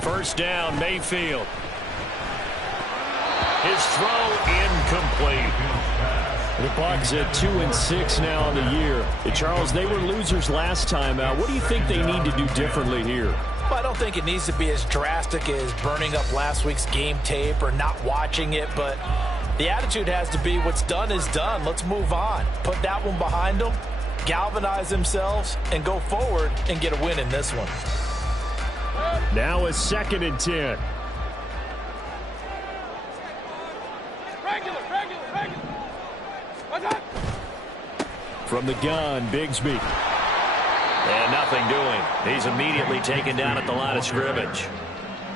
First down, Mayfield. His throw incomplete. The Bucs at 2-6 now on the year. Charles, they were losers last time out. What do you think they need to do differently here? Well, I don't think it needs to be as drastic as burning up last week's game tape or not watching it, but the attitude has to be what's done is done. Let's move on. Put that one behind them, galvanize themselves, and go forward and get a win in this one. Now a 2nd and 10. From the gun, Bigsby. And nothing doing. He's immediately taken down at the line of scrimmage.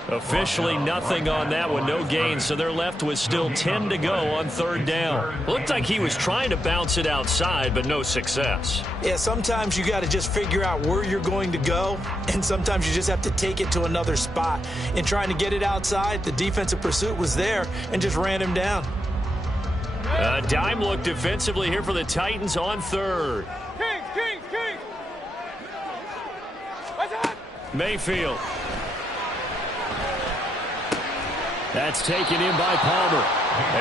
Officially nothing on that one, no gain, so they're left with still 10 to go on 3rd down. Looked like he was trying to bounce it outside, but no success. Yeah, sometimes you got to just figure out where you're going to go, and sometimes you just have to take it to another spot. In trying to get it outside, the defensive pursuit was there and just ran him down. A dime look defensively here for the Titans on 3rd. Kings. Mayfield. That's taken in by Palmer.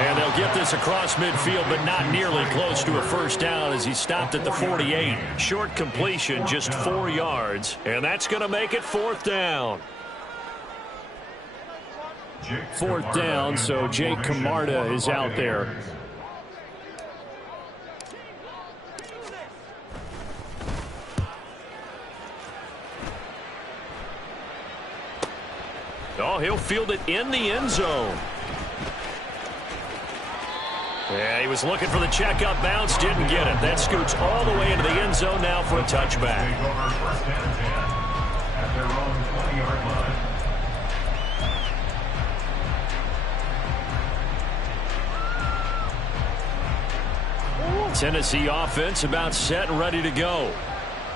And they'll get this across midfield, but not nearly close to a first down as he stopped at the 48. Short completion, just 4 yards. And that's going to make it 4th down. 4th down, so Jake Camarda is out there. Oh, he'll field it in the end zone. Yeah, he was looking for the checkup bounce, didn't get it. That scoots all the way into the end zone now for a touchback. At their own 20-yard line. Tennessee offense about set and ready to go.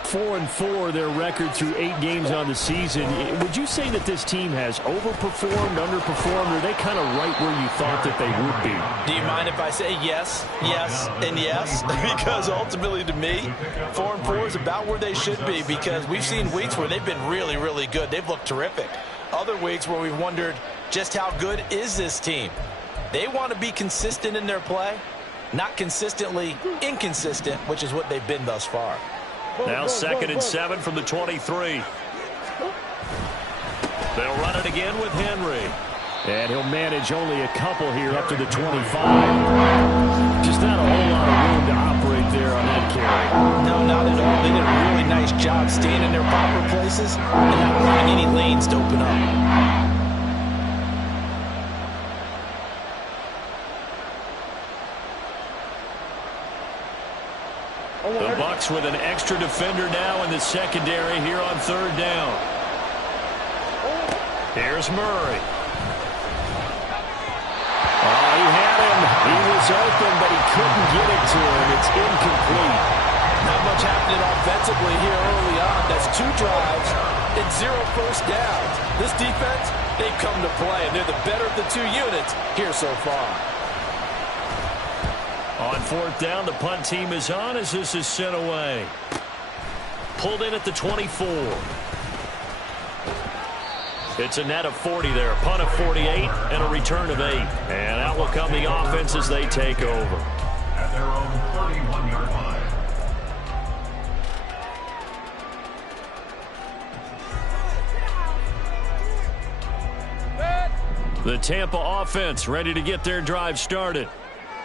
4-4 their record through 8 games on the season. Would you say that this team has overperformed, underperformed, or are they kind of right where you thought that they would be? Do you mind if I say yes, and yes? Because ultimately to me, 4-4 is about where they should be, because we've seen weeks where they've been really, really good. They've looked terrific. Other weeks where we've wondered just how good is this team. They want to be consistent in their play, not consistently inconsistent, which is what they've been thus far. Now 2nd and 7 from the 23. They'll run it again with Henry. And he'll manage only a couple here up to the 25. Just not a whole lot of room to operate there on that carry. No, not at all. They did a really nice job staying in their proper places and not allowing any lanes to open up. The Bucs with an extra defender now in the secondary here on 3rd down. Here's Murray. Oh, he had him. He was open, but he couldn't get it to him. It's incomplete. Not much happening offensively here early on. That's 2 drives and 0 first downs. This defense, they've come to play, and they're the better of the 2 units here so far. On 4th down, the punt team is on as this is sent away. Pulled in at the 24. It's a net of 40 there. A punt of 48 and a return of 8. And out will come the offense as they take over. At their own 31-yard line. The Tampa offense ready to get their drive started.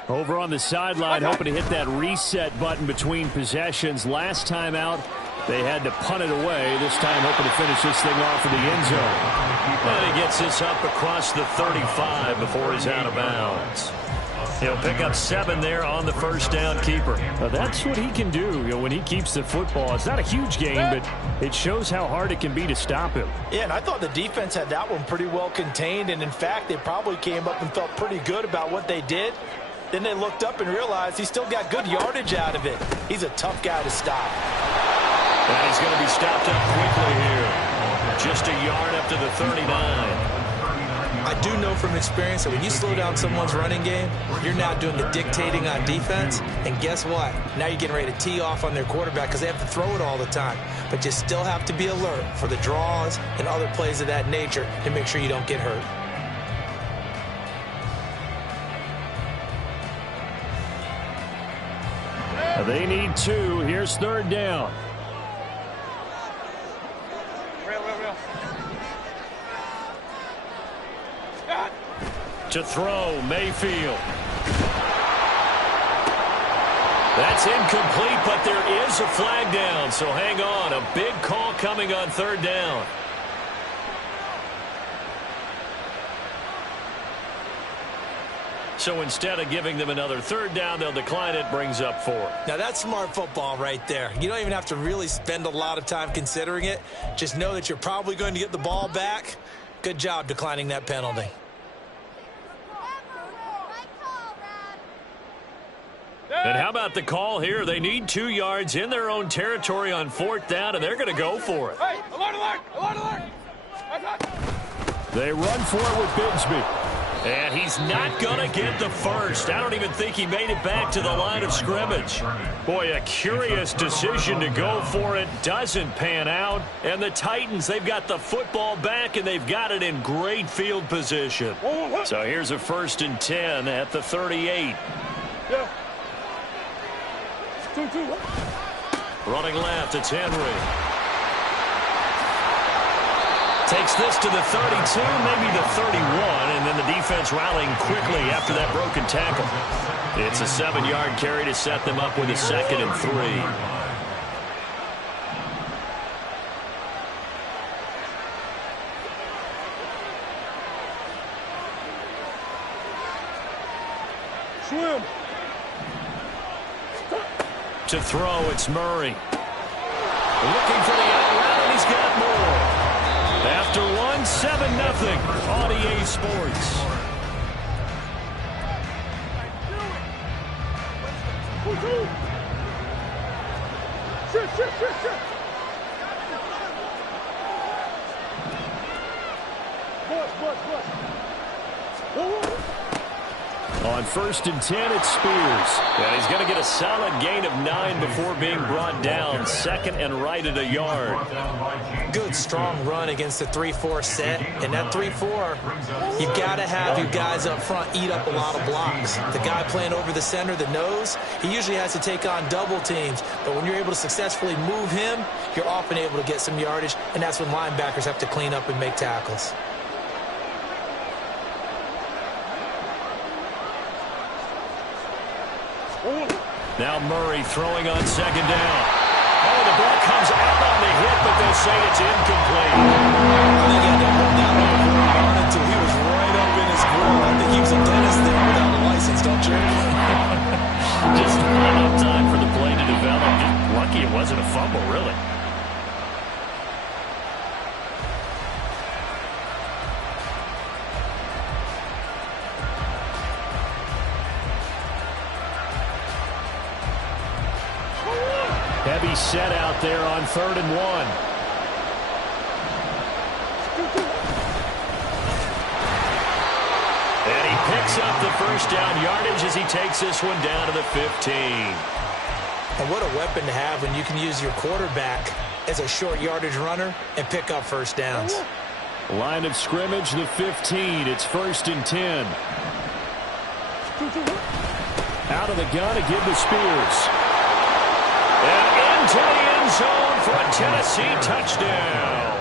Over on the sideline, hoping to hit that reset button between possessions. Last time out, they had to punt it away. This time, hoping to finish this thing off in the end zone. And he gets this up across the 35 before he's out of bounds. He'll pick up 7 there on the first down keeper. Now that's what he can do, when he keeps the football. It's not a huge game, but it shows how hard it can be to stop him. Yeah, and I thought the defense had that one pretty well contained. And, in fact, they probably came up and felt pretty good about what they did. Then they looked up and realized he still got good yardage out of it. He's a tough guy to stop. And he's going to be stopped up quickly here. Just a yard up to the 39. I do know from experience that when you slow down someone's running game, you're now doing the dictating on defense. And guess what? Now you're getting ready to tee off on their quarterback because they have to throw it all the time. But you still have to be alert for the draws and other plays of that nature to make sure you don't get hurt. They need 2. Here's 3rd down. To throw, Mayfield. That's incomplete, but there is a flag down, so hang on. A big call coming on 3rd down. So instead of giving them another 3rd down, they'll decline it, brings up 4. Now that's smart football right there. You don't even have to really spend a lot of time considering it. Just know that you're probably going to get the ball back. Good job declining that penalty. And how about the call here? They need 2 yards in their own territory on 4th down, and they're going to go for it. Hey, alert, alert, alert, alert. They run for it with Bigsby. And he's not going to get the first. I don't even think he made it back to the line of scrimmage. Boy, a curious decision to go for it. Doesn't pan out. And the Titans, they've got the football back, and they've got it in great field position. So here's a 1st and 10 at the 38. Yeah. Running left, it's Henry. Takes this to the 32, maybe the 31, and then the defense rallying quickly after that broken tackle. It's a 7-yard carry to set them up with a 2nd and 3. Swim. To throw, it's Murray. Looking for the out route, and he's got more. After 1, 7-0 on EA Sports. On 1st and 10, it's Spears. And he's going to get a solid gain of 9 before being brought down. 2nd and right at a yard. Good, strong run against the 3-4 set. And that 3-4, you've got to have your guys up front eat up a lot of blocks. The guy playing over the center, the nose, he usually has to take on double teams. But when you're able to successfully move him, you're often able to get some yardage. And that's when linebackers have to clean up and make tackles. Now Murray throwing on 2nd down. Oh, the ball comes out on the hit, but they'll say it's incomplete. I think he had to hold that one very hard until he was right up in his grill. I think he was a dentist there without a license, don't you? Just not enough time for the play to develop. Just lucky it wasn't a fumble, really. Heavy set out there on 3rd and 1. And he picks up the 1st down yardage as he takes this one down to the 15. And what a weapon to have when you can use your quarterback as a short yardage runner and pick up 1st downs. Line of scrimmage, the 15. It's 1st and 10. Out of the gun to give to Spears. And into the end zone for a Tennessee touchdown.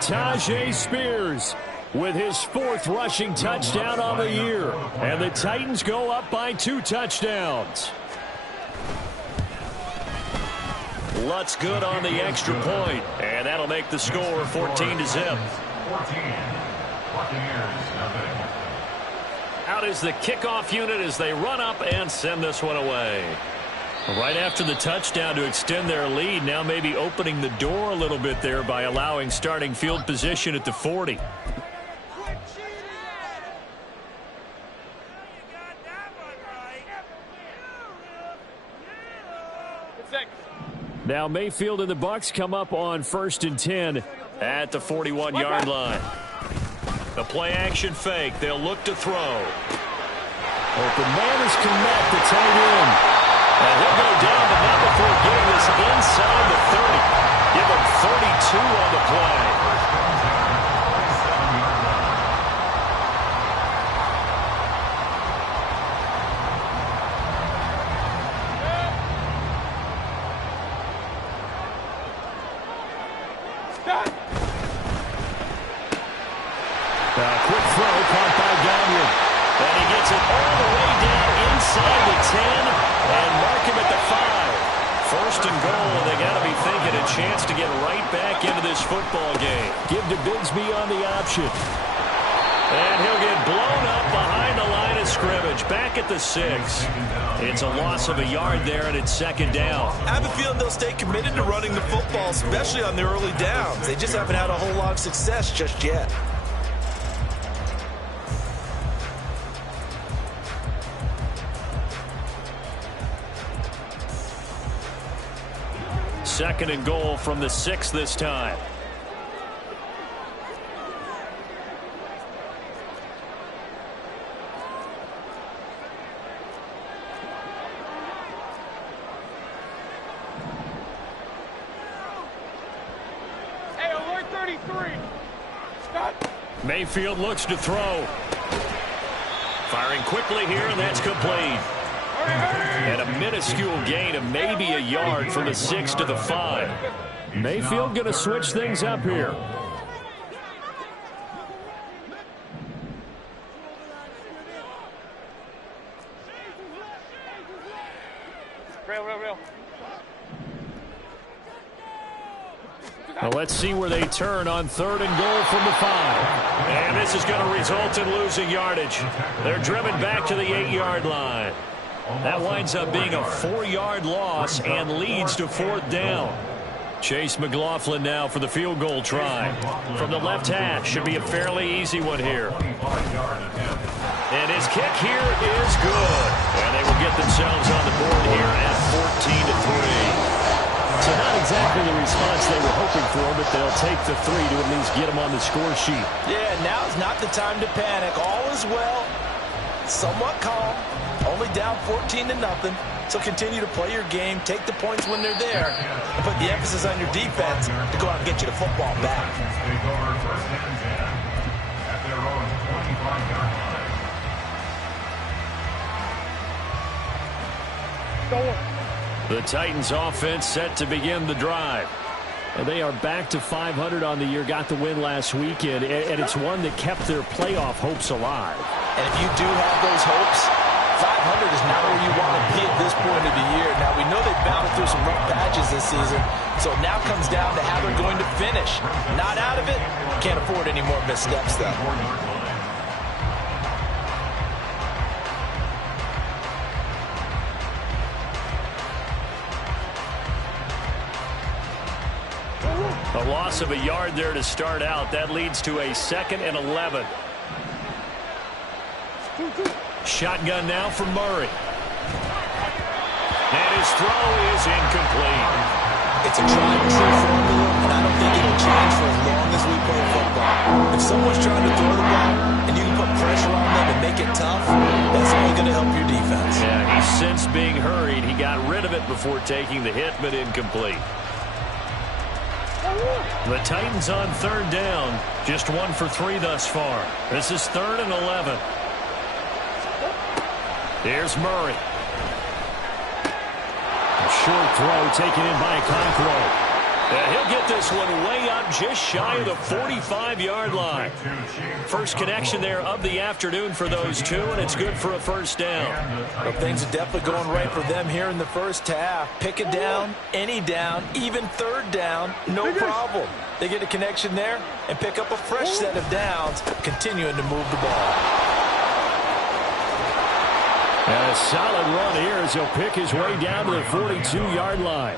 Tajay Spears with his 4th rushing touchdown on the year. And the Titans go up by 2 touchdowns. Lutz good on the extra point. And that'll make the score 14-0. Out is the kickoff unit as they run up and send this one away. Right after the touchdown to extend their lead, now maybe opening the door a little bit there by allowing starting field position at the 40. Now Mayfield and the Bucs come up on 1st and 10 at the 41-yard line. The play action fake. They'll look to throw. Open man is connect the tight end. And he'll go down, but not before getting this inside the 30. Give him 32 on the play. Quick throw caught by Gagnon. And he gets it all the way down inside the 10 and mark him at the 5. First and goal. They got to be thinking a chance to get right back into this football game. Give to Bigsby on the option. And he'll get blown up behind the line of scrimmage. Back at the 6. It's a loss of a yard there, and it's second down. I have a feeling they'll stay committed to running the football, especially on the early downs. They just haven't had a whole lot of success just yet. Second and goal from the 6 this time. Hey, alert 33. Stop. Mayfield looks to throw. Firing quickly here, and that's complete. And a minuscule gain of maybe a yard from the 6 to the 5. Mayfield going to switch things up here. Real. Well, let's see where they turn on third and goal from the 5. And this is going to result in losing yardage. They're driven back to the 8-yard line. That winds up being a 4-yard loss and leads to fourth down. Chase McLaughlin now for the field goal try. From the left hash, should be a fairly easy one here. And his kick here is good. And they will get themselves on the board here at 14-3. So not exactly the response they were hoping for, but they'll take the 3 to at least get them on the score sheet. Yeah, now's not the time to panic. All is well. Somewhat calm. Only down 14-0. So continue to play your game, take the points when they're there, and put the emphasis on your defense to go out and get you the football back. The Titans offense set to begin the drive. And they are back to 500 on the year, got the win last weekend, and it's one that kept their playoff hopes alive. And if you do have those hopes, 500 is not where you want to be at this point of the year. Now, we know they've battled through some rough patches this season, so it now comes down to how they're going to finish. Not out of it, can't afford any more missteps, though. A loss of a yard there to start out. That leads to a 2nd and 11. Shotgun now for Murray. And his throw is incomplete. It's a tried and true formula, and I don't think it'll change for as long as we play football. If someone's trying to throw the ball and you can put pressure on them and make it tough, that's only going to help your defense. Yeah, he's since being hurried. He got rid of it before taking the hit, but incomplete. The Titans on third down. Just 1 for 3 thus far. This is 3rd and 11. Here's Murray. A short throw taken in by Conqueror. And he'll get this one way up just shy of the 45-yard line. First connection there of the afternoon for those two, and it's good for a first down. Well, things are definitely going right for them here in the first half. Pick a down, any down, even third down, no problem. They get a connection there and pick up a fresh set of downs, continuing to move the ball. And a solid run here as he'll pick his way down to the 42-yard line.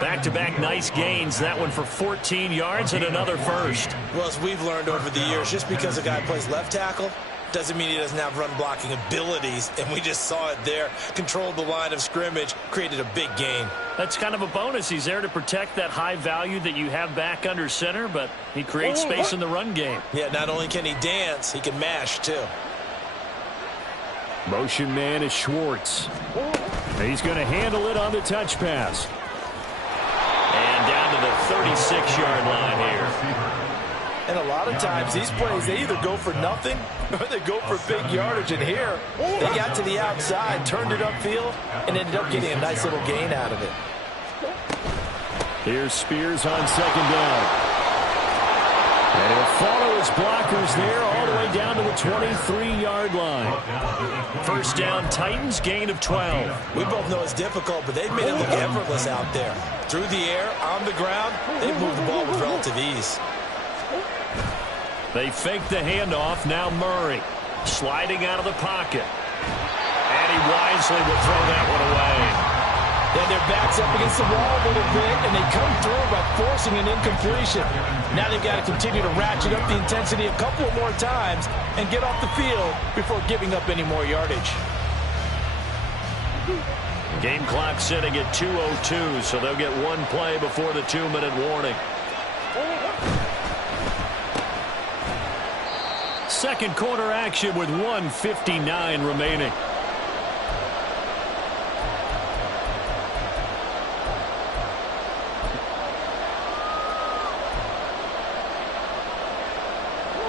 Back-to-back nice gains. That one for 14 yards and another first. Well, as we've learned over the years, just because a guy plays left tackle doesn't mean he doesn't have run-blocking abilities, and we just saw it there. Controlled the line of scrimmage, created a big gain. That's kind of a bonus. He's there to protect that high value that you have back under center, but he creates space in the run game. Yeah, not only can he dance, he can mash, too. Motion man is Schwartz. He's going to handle it on the touch pass. And down to the 36-yard line here. And a lot of times these plays, they either go for nothing or they go for big yardage. And here, they got to the outside, turned it upfield, and ended up getting a nice little gain out of it. Here's Spears on second down. And he'll follow his blockers there all the way down to the 23-yard line. First down, Titans, gain of 12. We both know it's difficult, but they've made it look effortless out there. Through the air, on the ground, they've moved the ball with relative ease. They fake the handoff. Now Murray sliding out of the pocket. And he wisely will throw that one away. Then their backs up against the wall a little bit, and they come through by forcing an incompletion. Now they've got to continue to ratchet up the intensity a couple more times and get off the field before giving up any more yardage. Game clock sitting at 2:02, so they'll get one play before the 2-minute warning. Second quarter action with 1:59 remaining.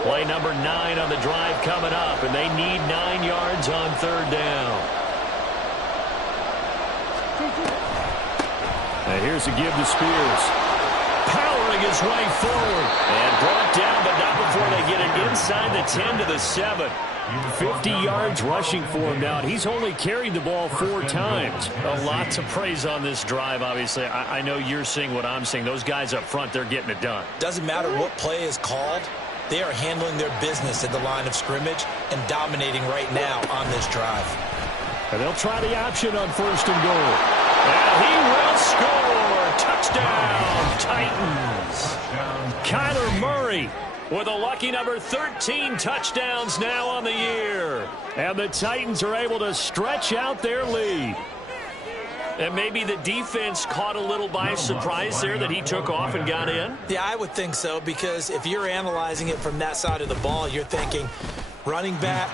Play number 9 on the drive coming up, and they need 9 yards on third down. And here's a give to Spears. Powering his way forward. And brought down, but not before they get it inside the 10 to the 7. 50 yards rushing for him now. He's only carried the ball 4 times. A lot to praise on this drive, obviously. I know you're seeing what I'm seeing. Those guys up front, they're getting it done. Doesn't matter what play is called. They are handling their business at the line of scrimmage and dominating right now on this drive. And they'll try the option on first and goal. And he will score. Touchdown, Titans. Kyler Murray with a lucky number 13 touchdowns now on the year. And the Titans are able to stretch out their lead. And maybe the defense caught a little by surprise there that he took off and got in? Yeah, I would think so, because if you're analyzing it from that side of the ball, you're thinking running back,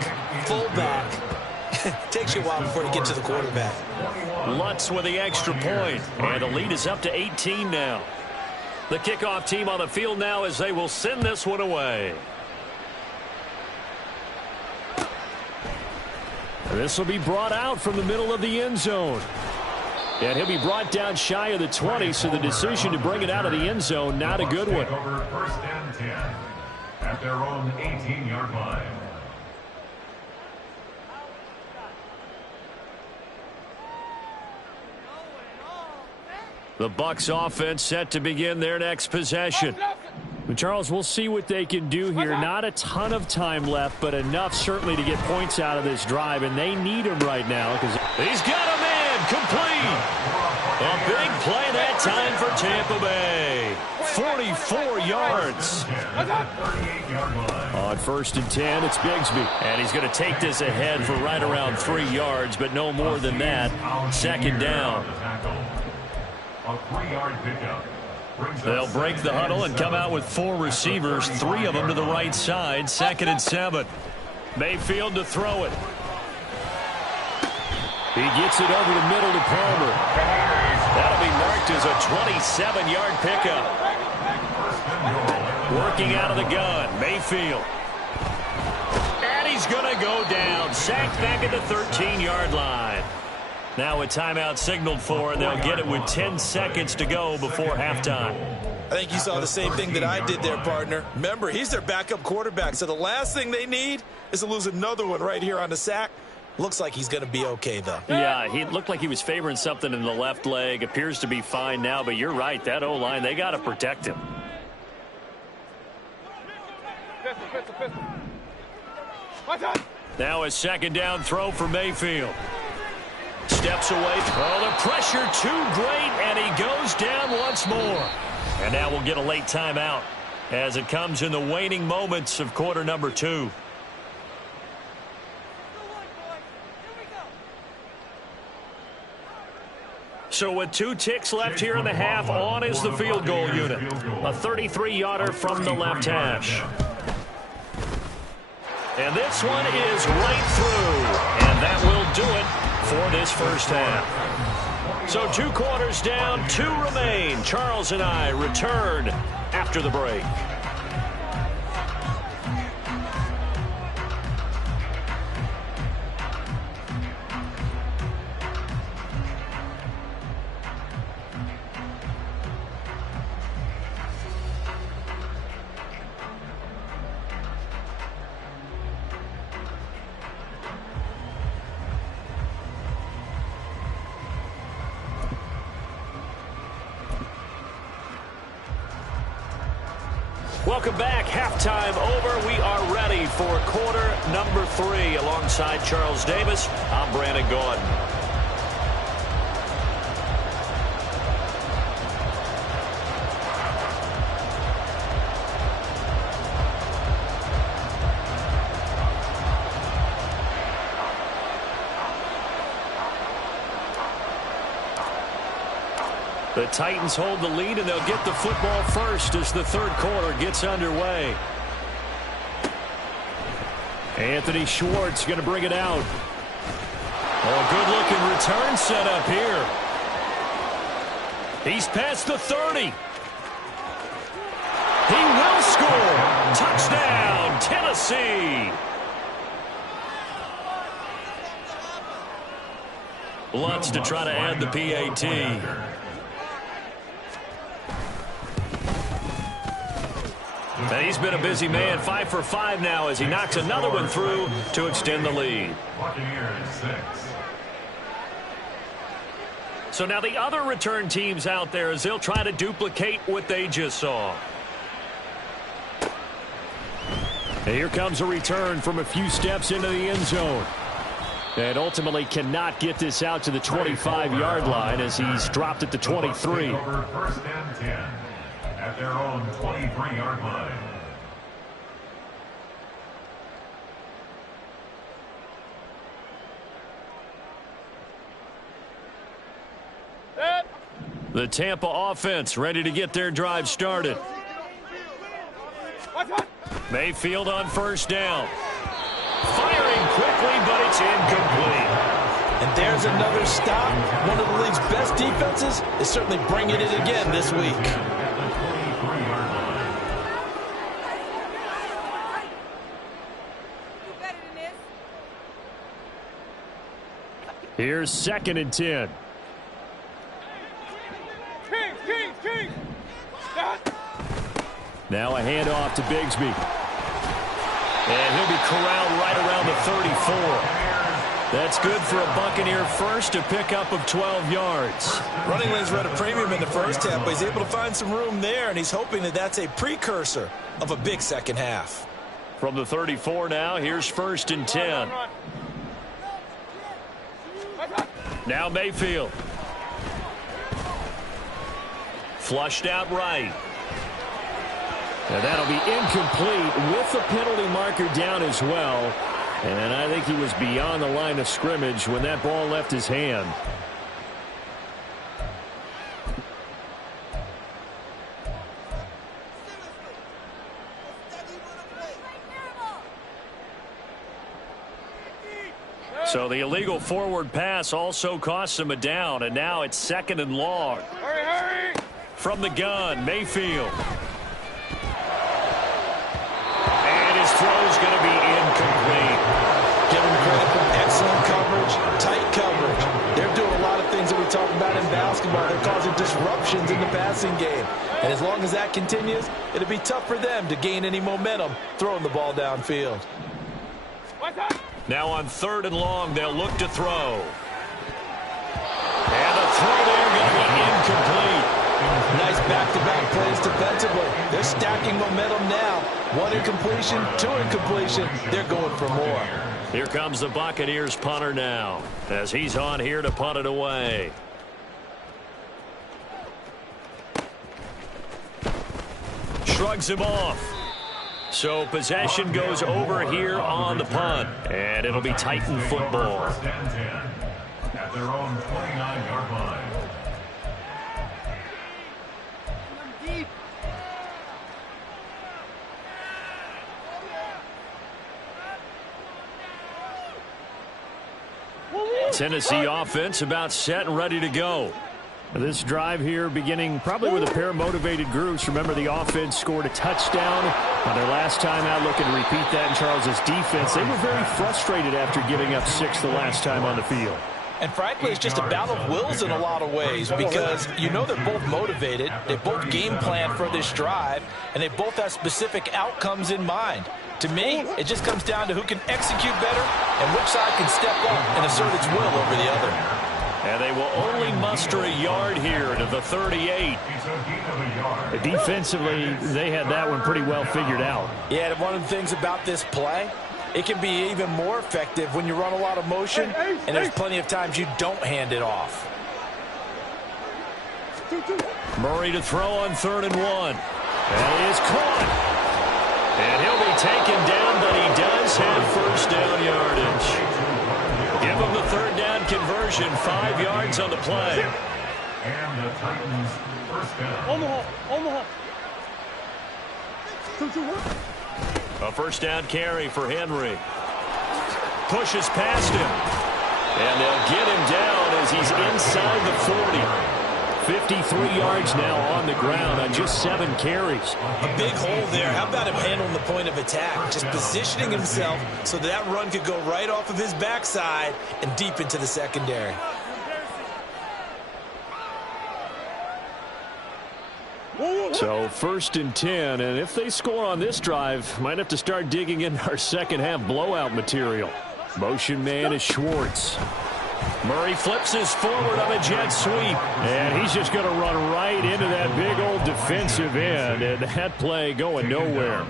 fullback. Takes you a while before you get to the quarterback. Lutz with the extra point. And the lead is up to 18 now. The kickoff team on the field now as they will send this one away. And this will be brought out from the middle of the end zone. And he'll be brought down shy of the 20, so the decision to bring it out of the end zone, not a good one. First and 10 at their own 18-yard line. The Bucs offense set to begin their next possession. Charles, we'll see what they can do here. Not a ton of time left, but enough certainly to get points out of this drive, and they need him right now because he's got a man complete. A big play that time for Tampa Bay. 44 yards. On first and 10, it's Bigsby. And he's going to take this ahead for right around 3 yards, but no more than that. Second down. A 3-yard pickup. They'll break the huddle and come out with 4 receivers, 3 of them to the right side. Second and 7. Mayfield to throw it. He gets it over the middle to Palmer. That'll be marked as a 27-yard pickup. Working out of the gun, Mayfield. And he's going to go down. Sacked back at the 13-yard line. Now a timeout signaled for, and they'll get it with 10 seconds to go before halftime. I think you saw the same thing that I did there, partner. Remember, he's their backup quarterback, so the last thing they need is to lose another one right here on the sack. Looks like he's going to be okay, though. Yeah, he looked like he was favoring something in the left leg. Appears to be fine now, but you're right. That O-line, they got to protect him. Now a second down throw for Mayfield. Steps away. Oh, the pressure too great, and he goes down once more. And now we'll get a late timeout as it comes in the waning moments of quarter number 2. So with 2 ticks left here in the half, on is the field goal unit. A 33-yarder from the left hash. And this one is right through. And that will do it for this first half. So 2 quarters down, 2 remain. Charles and I return after the break. Welcome back. Halftime over. We are ready for quarter number 3. Alongside Charles Davis, I'm Brandon Gordon. The Titans hold the lead, and they'll get the football first as the third quarter gets underway. Anthony Schwartz going to bring it out. Oh, good-looking return set up here. He's past the 30. He will score. Touchdown, Tennessee. Lutz to try to add the PAT. And he's been a busy man, 5 for 5 now as he knocks another one through to extend the lead. So now the other return teams out there as they'll try to duplicate what they just saw. And here comes a return from a few steps into the end zone. And ultimately cannot get this out to the 25-yard line as he's dropped at the 23. First and 10 at their own 23-yard line. The Tampa offense ready to get their drive started. Mayfield on first down. Firing quickly, but it's incomplete. And there's another stop. One of the league's best defenses is certainly bringing it again this week. Here's 2nd and 10. Now a handoff to Bigsby. And he'll be corralled right around the 34. That's good for a Buccaneer first, a pickup of 12 yards. Running lanes were at a premium in the first half, but he's able to find some room there, and he's hoping that that's a precursor of a big second half. From the 34 now, here's 1st and 10. Now Mayfield. Flushed out right. And that'll be incomplete with the penalty marker down as well. And I think he was beyond the line of scrimmage when that ball left his hand. So the illegal forward pass also costs him a down, and now it's 2nd and long. Hurry! From the gun, Mayfield. And his throw's going to be incomplete. Give him credit for excellent coverage, tight coverage. They're doing a lot of things that we talk about in basketball. They're causing disruptions in the passing game. And as long as that continues, it'll be tough for them to gain any momentum throwing the ball downfield. Now on 3rd and long, they'll look to throw. And the throw there going to be incomplete. Nice back-to-back plays defensively. They're stacking momentum now. 1 incompletion, 2 incompletion. They're going for more. Here comes the Buccaneers punter now as he's on here to punt it away. Shrugs him off. So possession goes over here on the punt. And it'll be Titan football. First and 10 at their own 29-yard line. Tennessee offense about set and ready to go. This drive here beginning probably with a pair of motivated groups. Remember, the offense scored a touchdown on their last time out, looking to repeat that in Charles's defense. They were very frustrated after giving up 6 the last time on the field. And frankly, it's just a battle of wills in a lot of ways because you know they're both motivated, they both game plan for this drive, and they both have specific outcomes in mind. To me, it just comes down to who can execute better and which side can step up and assert its will over the other. And they will only muster a yard here to the 38. Defensively, they had that one pretty well figured out. Yeah, and one of the things about this play, it can be even more effective when you run a lot of motion, and there's plenty of times you don't hand it off. Murray to throw on 3rd and 1. That is caught. And he'll be taken down, but he does have first down yardage. Give him the 3rd down conversion, 5 yards on the play. And the Titans first down. Omaha. A first down carry for Henry. Pushes past him. And they'll get him down as he's inside the 40. 53 yards now on the ground on just 7 carries. A big hole there. How about him handling the point of attack? Just positioning himself so that run could go right off of his backside and deep into the secondary. So 1st and 10, and if they score on this drive, might have to start digging in our second half blowout material. Motion man is Schwartz. Murray flips his forward on a jet sweep, and he's just going to run right into that big old defensive end, and that play going nowhere.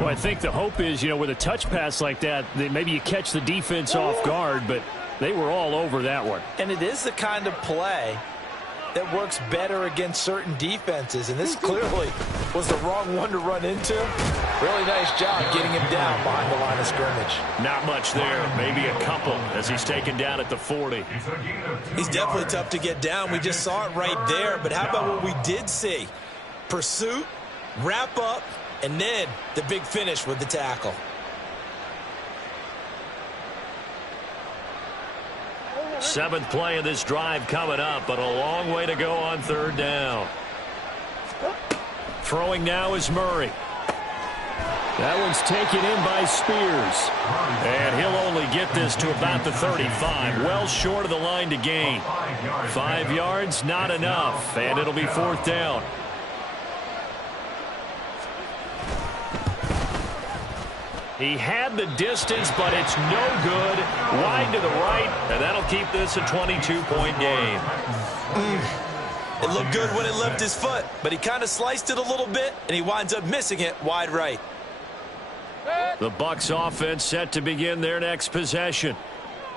Well, I think the hope is, with a touch pass like that, maybe you catch the defense off guard, but they were all over that one. And it is the kind of play that works better against certain defenses, and this clearly was the wrong one to run into. Really nice job getting him down behind the line of scrimmage. Not much there, maybe a couple as he's taken down at the 40. He's definitely tough to get down. We just saw it right there, but how about what we did see? Pursuit, wrap up, and then the big finish with the tackle. Seventh play of this drive coming up, but a long way to go on 3rd down. Throwing now is Murray. That one's taken in by Spears. And he'll only get this to about the 35. Well short of the line to gain. 5 yards, not enough. And it'll be 4th down. He had the distance, but it's no good. Wide to the right, and that'll keep this a 22-point game. It looked good when it left his foot, but he kind of sliced it a little bit, and he winds up missing it wide right. The Bucs offense set to begin their next possession.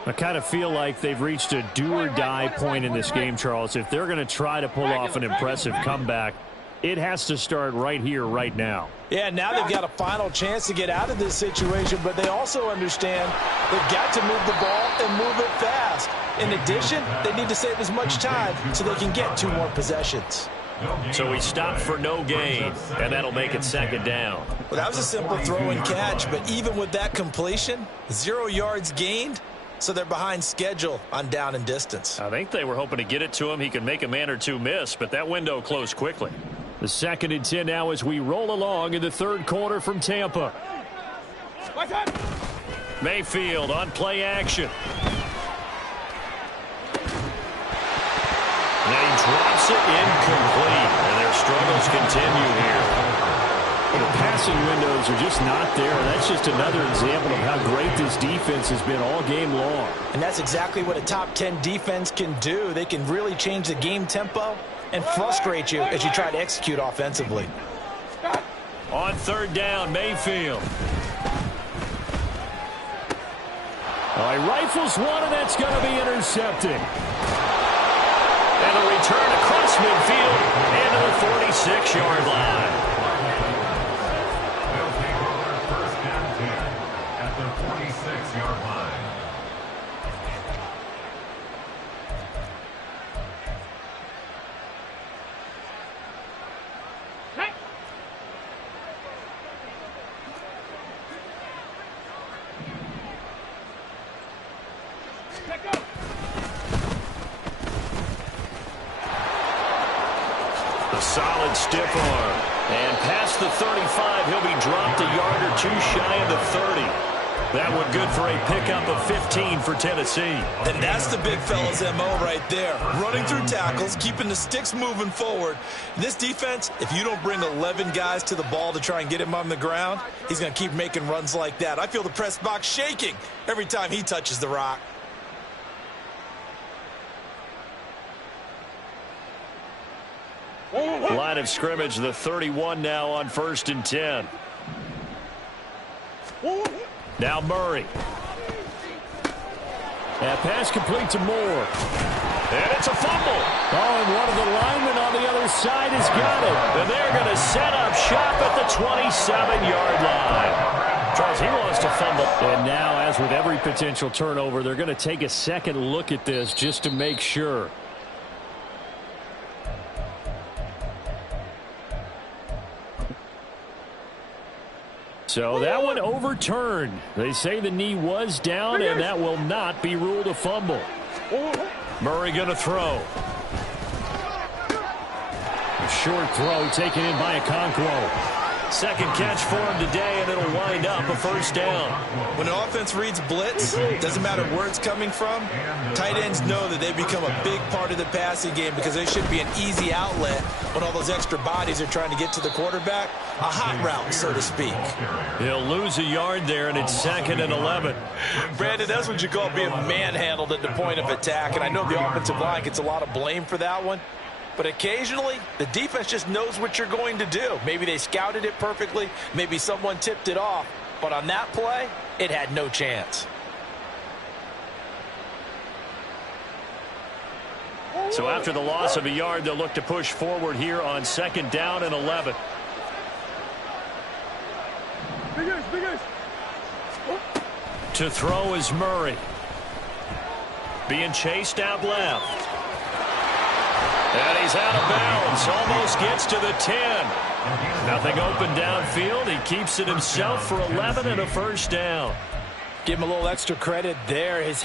I kind of feel like they've reached a do-or-die point in this game, Charles. If they're going to try to pull off an impressive comeback, it has to start right here, right now. Yeah, now they've got a final chance to get out of this situation, but they also understand they've got to move the ball and move it fast. In addition, they need to save as much time so they can get 2 more possessions. So he stopped for no gain, and that'll make it 2nd down. Well, that was a simple throw and catch, but even with that completion, 0 yards gained, so they're behind schedule on down and distance. I think they were hoping to get it to him. He could make a man or 2 miss, but that window closed quickly. The 2nd and 10 now as we roll along in the 3rd quarter from Tampa. Mayfield on play action. And he drops it incomplete, and their struggles continue here. The passing windows are just not there. That's just another example of how great this defense has been all game long. And that's exactly what a top 10 defense can do. They can really change the game tempo and frustrate you as you try to execute offensively. On 3rd down, Mayfield. He rifles one, and that's going to be intercepted. And a return across midfield into the 46-yard line. They'll take over 1st and 10 at the 46-yard line. A solid stiff arm. And past the 35, he'll be dropped a yard or two shy of the 30. That one good for a pickup of 15 for Tennessee. And that's the big fella's MO right there. Running through tackles, keeping the sticks moving forward. This defense, if you don't bring 11 guys to the ball to try and get him on the ground, he's going to keep making runs like that. I feel the press box shaking every time he touches the rock. Line of scrimmage, the 31 now on 1st and 10. Now Murray. That pass complete to Moore. And it's a fumble. Oh, and one of the linemen on the other side has got it. And they're going to set up shop at the 27-yard line. Charles, he wants to fumble. And now, as with every potential turnover, they're going to take a second look at this just to make sure. So that one overturned. They say the knee was down, and that will not be ruled a fumble. Murray going to throw. A short throw taken in by Okonkwo. Second catch for him today, and it'll wind up a first down. When an offense reads blitz, doesn't matter where it's coming from, tight ends know that they become a big part of the passing game because they should be an easy outlet when all those extra bodies are trying to get to the quarterback. A hot route, so to speak. He'll lose a yard there, and it's 2nd and 11. Brandon, that's what you call being manhandled at the point of attack, and I know the offensive line gets a lot of blame for that one. But occasionally, the defense just knows what you're going to do. Maybe they scouted it perfectly. Maybe someone tipped it off. But on that play, it had no chance. So after the loss of a yard, they'll look to push forward here on 2nd down and 11. To throw is Murray. Being chased out left. And he's out of bounds. Almost gets to the 10. Nothing open downfield. He keeps it himself for 11 and a first down. Give him a little extra credit there. His